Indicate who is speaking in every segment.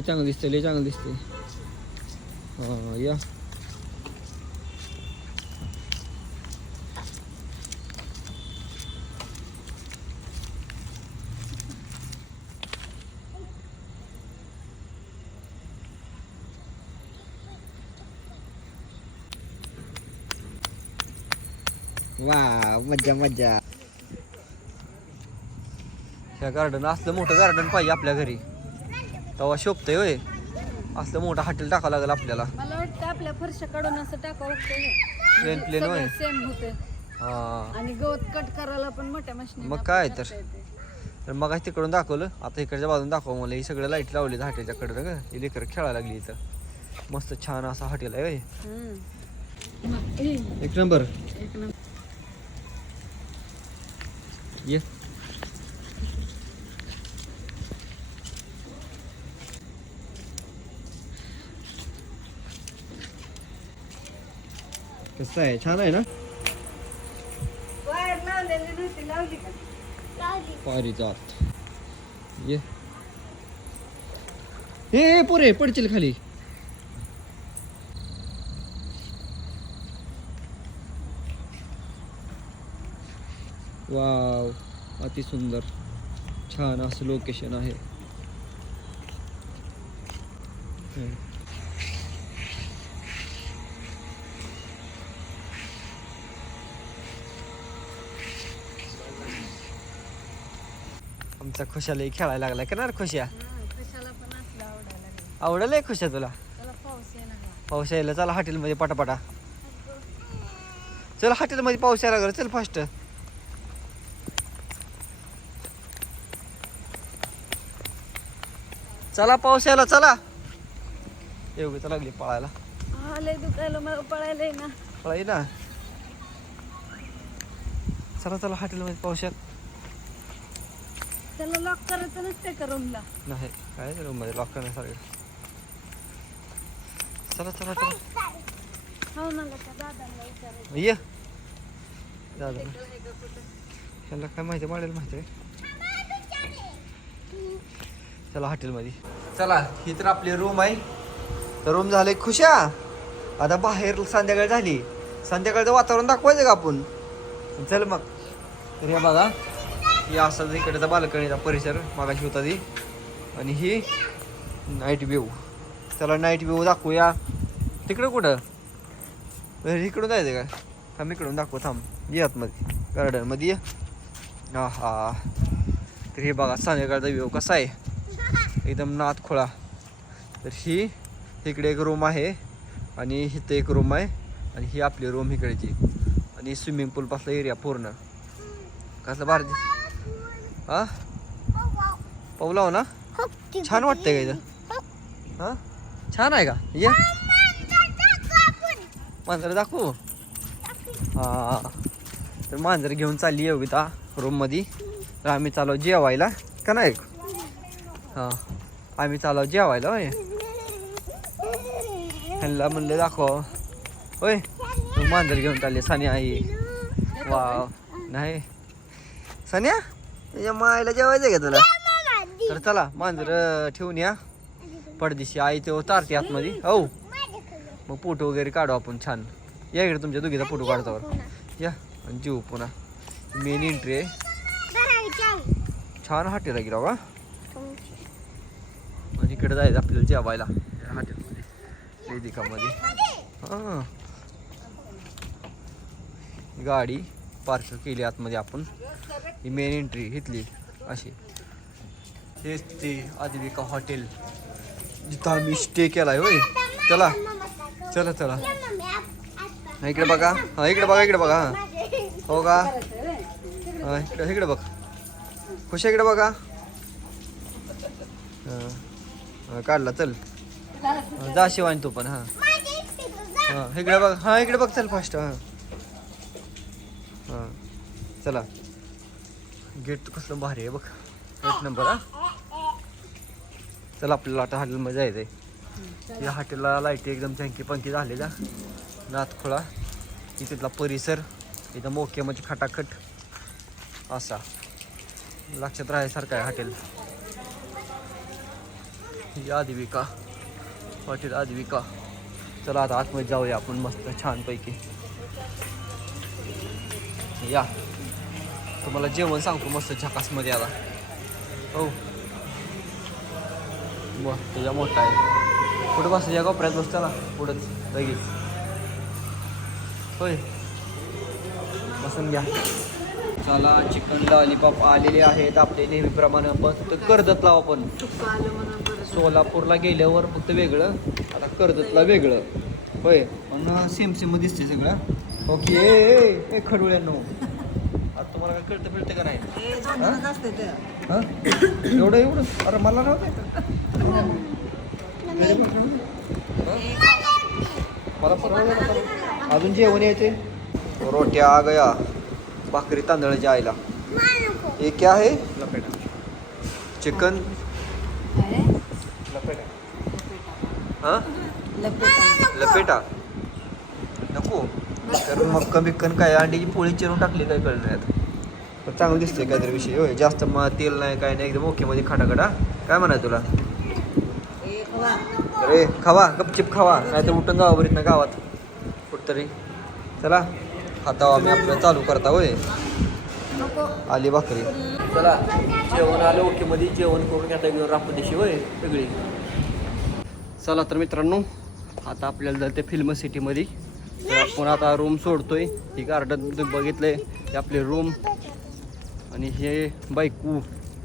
Speaker 1: लय चांगलं दिसतंय लय चांगलं दिसतंय हा या वा मज्जा मज्जा ह्या गार्डन असलं मोठं गार्डन पाहिजे आपल्या घरी तेव्हा शोभतंय होय. असलं मोठं हॉटेल टाकावं लागेल आपल्याला.
Speaker 2: मला वाटतं आपल्या फरशा काढून असं टाकावं
Speaker 1: प्लेन प्लेन होय.
Speaker 2: सेम होते
Speaker 1: हा.
Speaker 2: आणि गवत कट करायला पण मोठ्या मशीन
Speaker 1: मग काय तर. तर मग तिकडून दाखवलं. आता इकडच्या बाजून दाखव मला. ही सगळं लाइट लावली हॉटेलच्या कडे का ही लेकर खेळायला लागली इथं. मस्त छान असा हॉटेल आहे होय. एक नंबर.
Speaker 2: एक नंबर.
Speaker 1: ये. कसं आहे? छान आहे ना? पारिजात ये. हे पोरे पडशील खाली. वाव अति सुंदर. छान असं लोकेशन आहे. आमचा खुशाला खेळायला लागला का ना खुशा
Speaker 2: कशाला पण असलं आवडायला लागलं.
Speaker 1: आवडलं आहे खुशा तुला?
Speaker 2: त्याला पाऊस येणार
Speaker 1: पाऊस यायला चला हॉटेलमध्ये पटापटा. चल हॉटेलमध्ये पाऊस यायला लागला चल फास्ट चला पाऊस यायला चला. येऊ लागली पळायला.
Speaker 2: हा लय दुखायला मला पळायला ना.
Speaker 1: पळाई ना? चला चला हॉटेलमध्ये पाऊस यायला.
Speaker 2: त्याला लॉक करायचं नसते का रूमला
Speaker 1: नाही काय रूममध्ये लॉक करण्यासारखं? चला चला चला.
Speaker 2: हो ना विचारायचं.
Speaker 1: ये. दादा. ह्याला काय माहिती माडेल माहिती आहे. चला हॉटेलमध्ये चला ही तर आपली रूम आहे. तर रूम झाले खुशा आता बाहेर संध्याकाळ झाली. संध्याकाळचं वातावरण दाखवायचं का आपण? चल मग. तर हे बघा. ही असा इकडचा बालकणीचा परिसर मागाशी होता ती. आणि ही नाईट व्ह्यू चला नाईट व्ह्यू दाखवूया. तिकडं कुठं? इकडून जायचं का थांब इकडून दाखवू थांब. ये आतमध्ये. गार्डनमध्ये ये. हा हा तर हे बघा संध्याकाळचा व्ह्यू कसा आहे? एकदम नात खोळा. तर ही इकडे एक रूम आहे आणि इथं एक रूम आहे आणि ही आपली रूम इकडची. आणि स्विमिंग पूल पासला एरिया पूर्ण. कसलं भारती हा? पाऊल लाव ना? छान वाटतंय का इथं? हा? छान आहे का? ये. मांजर दाखवू. हा. तर मांजर घेऊन चालली योगिता रूममध्ये तर आम्ही चालव जेवायला. का नाही? हा. आम्ही चालव जेवायला होय. ह्यांना म्हणलं दाखव. होय. मांजर घेऊन चालली सानिया आई. वा नाही. सानिया? तुझ्या मायला जेवायचं का तुला? तर चला मांजर ठेवून या. पडदिशी आई तो तारते आतमध्ये. हो मग फोटो वगैरे काढू आपण छान. या इकडे तुमच्या दोघीचा फोटो काढतावर या आणि जीव पुन्हा. मेन एंट्री आहे. छान हॉटेल आहे की राव का आणि इकडे जायचं आपल्याला जेवायला. या हॉटेलमध्ये. वेदिकामध्ये हां. गाडी. पार्क केली आतमध्ये आपण. ही मेन एंट्री घेतली अशी. हेच ते आदिविका हॉटेल. जिथं आम्ही स्टे केला आहे होय. चला. चला चला. हा, इकडे बघा. हा इकडे बघा इकडे बघा. हां. हो का? हां इकडे इकडे बघ. खुश इकडे बघा. काढला चल. जा शिवानी तू पण हां. हां इकडे बघ. हां इकडे बघ चल फास्ट हां. चला. गेट कसलं भारी आहे बघ. एक नंबर हा. चला आपल्याला आता हॉटेलमध्ये जायचंय. या हॉटेलला लाईटी एकदम चंकी पंकी झालेल्या. नातखोळा की तिथला परिसर. एकदम ओके म्हणजे खटाखट. असा. लक्षात राहायसारखं आहे हॉटेल. ही आदिविका. हॉटेल आदिविका. चला आता आतमध्ये जाऊया आपण मस्त छानपैकी. या. तुम्हाला जेवण सांगतो मस्त झकासमध्ये आला हो. ब तुझ्या मोठा आहे. कुठं बस या कोपऱ्यात बस चला पुढंच लगेच. होय. बसून घ्या. चला चिकन लॉलीपॉप आलेले आहेत. आपले नेहमीप्रमाणे पण फक्त कर्जत लावा पण सोलापूरला गेल्यावर फक्त वेगळं आता कर्जतला वेगळं. होय. पण सेम सेम दिसते सगळं. ओके. ए ए, तुम्हाला काय कळतं फिरतं का नाही? हं? एवढं एवढं? अरे मला नव्हतं मला परवा अजून जेवण यायचे रोट्या आ गया. भाकरी तांदळाच्या आईला. हे क्या आहे? लपेटा चिकन. लपेटा हां? लपेटा. नको. तर मक्कन बिक्कन काय? अंड्याची पोळी चिरून टाकली काय कळलं नाही आता. पण चांगलं दिसतंय काहीतरी विषय. होय जास्त मग तेल नाही काय नाही एकदम ओके मध्ये खाटाखटा. काय म्हणाय तुला? अरे खावा गपचिप खावा. नाही तर उठून जावा बरीत ना गावात. कुठतरी. चला खातावा आम्ही आपलं चालू करता होय. आली भाकरी. चला जेवण आलं ओके मध्ये जेवण करून घेता घेऊन रापदेशी होय सगळी. चला तर मित्रांनो आता आपल्याला जाते फिल्म सिटीमध्ये तर आपण आता रूम सोडतोय. ही गार्डन बघितलंय. आपले रूम आणि हे बायकू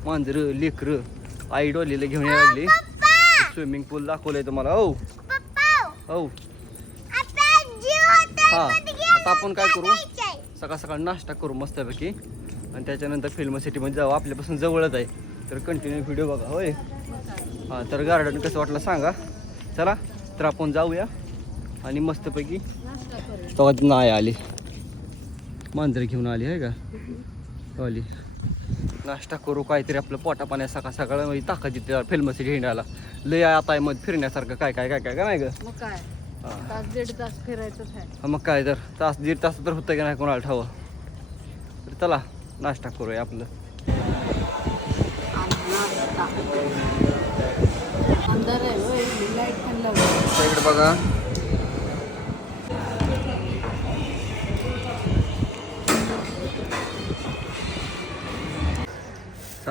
Speaker 1: मांजरं लेकरं आई डोलीला घेऊन यायला लागली. स्विमिंग पूल दाखवलंय तुम्हाला. हो. हो हा आता आपण काय करू? सकाळ सकाळ नाश्ता करू मस्तपैकी. आणि त्याच्यानंतर फिल्म सिटीमध्ये जाऊ. आपल्यापासून जवळच आहे. तर कंटिन्यू व्हिडिओ बघा. होय. हां तर गार्डन कसं वाटलं सांगा. चला तर आपण जाऊया. आणि मस्तपैकी तेव्हा नाही आली. मांजर घेऊन आली आहे का? आली नाश्ता करू काहीतरी आपलं पोटा पाण्यात सकाळ सकाळ म्हणजे ताकद येते फिल्म सिटी हिंडायला. लय आता आहे मध्ये फिरण्यासारखं. काय काय काय काय काय नाही ग?
Speaker 2: मग काय? तास दीड तास फिरायचंच आहे.
Speaker 1: मग काय तर. तास दीड तास तर होतं की नाही कोणाला ठावं? तर चला नाश्ता करूया आपलं. इकडे बघा.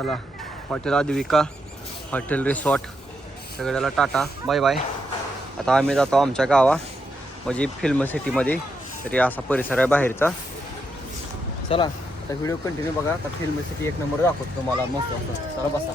Speaker 1: चला. Hotel Adivika hotel resort. सगळ्याला टाटा. Bye bye. आता आम्ही जातो आमच्या गावा म्हणजे फिल्म सिटीमध्ये. तरी असा परिसर आहे बाहेरचा. चला आता व्हिडिओ कंटिन्यू बघा. आता फिल्म सिटी एक नंबर दाखवतो तुम्हाला. मस्त असं चला बसा.